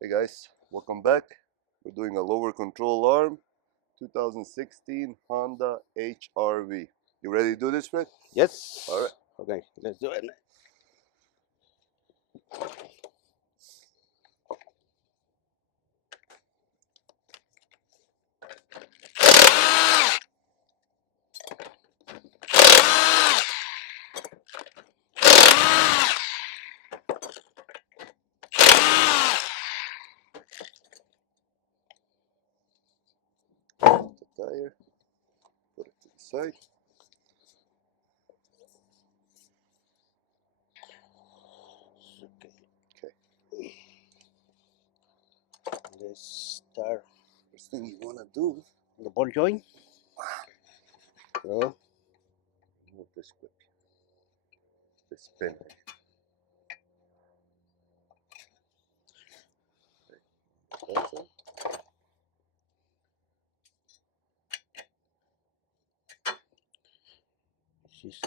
Hey guys, welcome back. We're doing a lower control arm, 2016 Honda HRV. You ready to do this, Fred? Yes. All right. Okay, let's do it. The tire, put it to the side. Okay, Okay. let's start First thing you want to do, the ball joint. So, move this grip, this pin. That's it. this is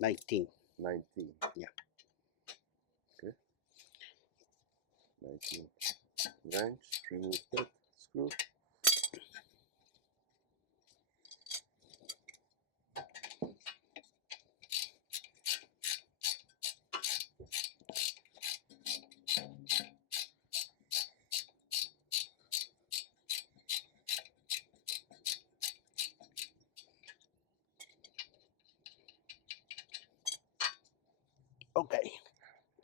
19. 19. Yeah. Okay. 19 wrench. Remove that screw. Okay,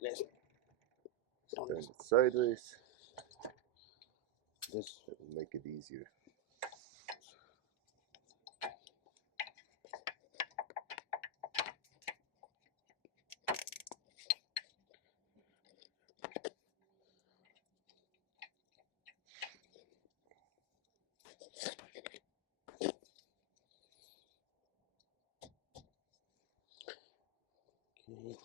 let's Turn it sideways. this. It'll make it easier. Okay.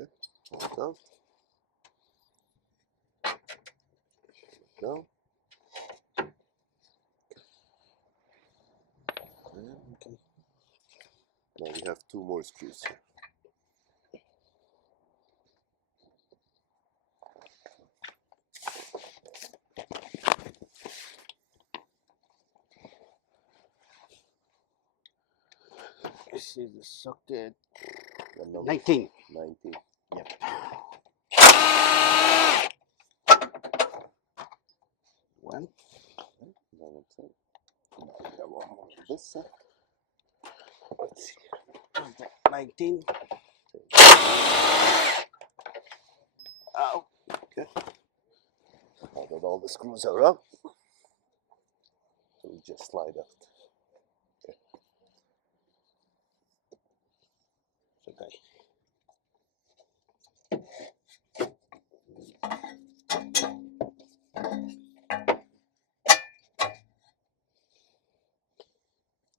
Okay. Hold down. Down. Okay. Now we have two more screws here. This is the socket. Another 19. 19. Yep. One. Now that's it. Got one more on this side. Let's see. 19. Out. Okay. Now that all the screws are up, so we just slide out. Okay. Okay.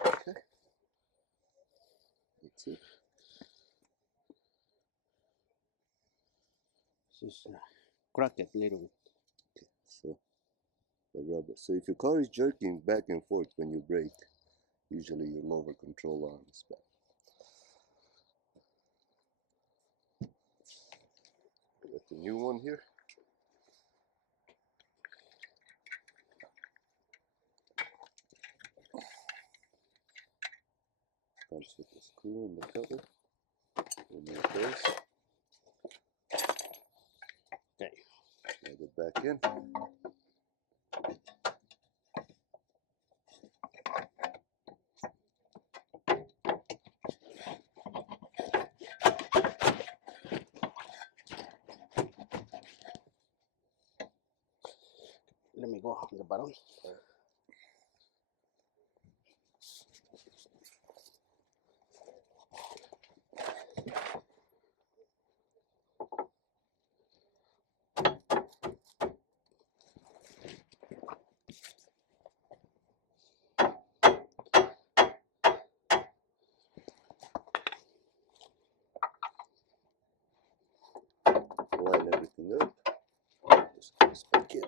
Okay. That's it. This is cracked a little bit. Okay. So the rubber. So if your car is jerking back and forth when you brake, usually your lower control arm is bad. Got the new one here. Comes with the screw and the cover. Remove those. Okay. Slide it back in. Let me go on the bottom. Line everything up. Just put this back in.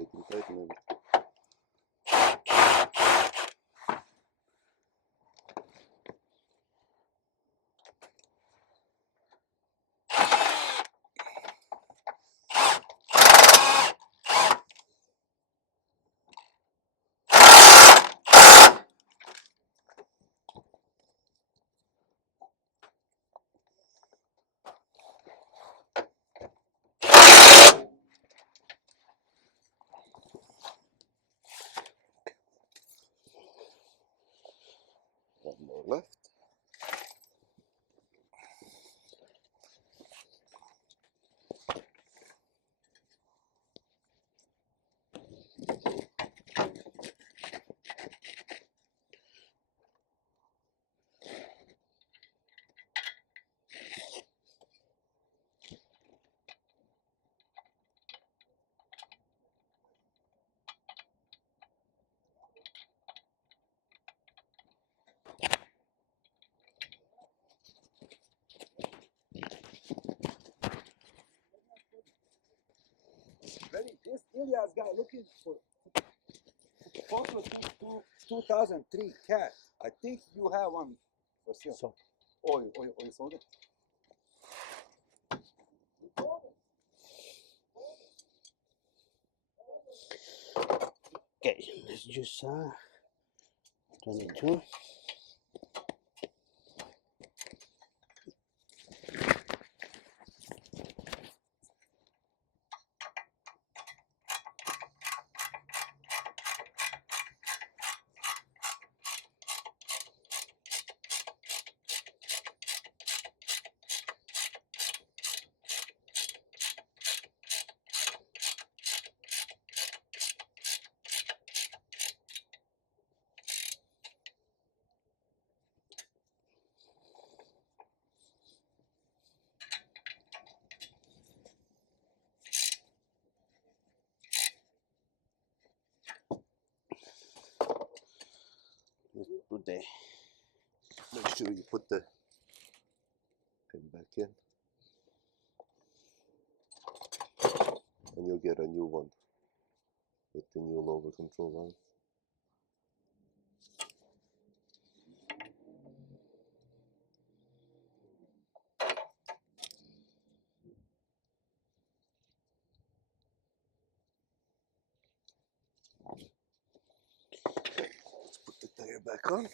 they can tighten it. One more left. This Ilya's guy looking for photo 2003 cat. I think you have one for sale. So, You sold it? okay, let's use 22. Let's put the Make sure you put the pin back in, and you'll get a new one with the new lower control arm. Let's put the tire back on.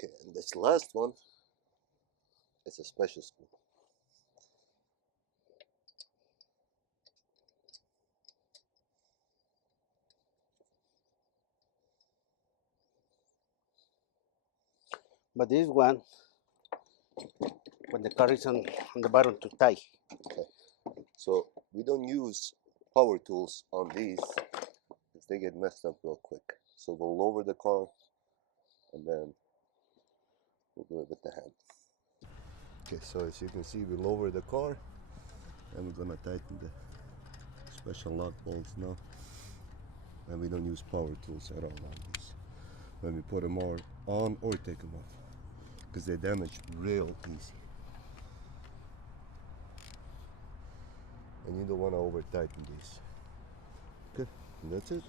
Okay, and this last one is a special screw. but this one when the car is on the bottom to tie. Okay, so we don't use power tools on these because they get messed up real quick. So we'll lower the car and then we'll do it with the hand. Okay, so as you can see, we lower the car and we're gonna tighten the special lock bolts now. And we don't use power tools at all on these when we put them on or take them off because they damage real easy. And you don't want to over tighten these. Okay, and that's it.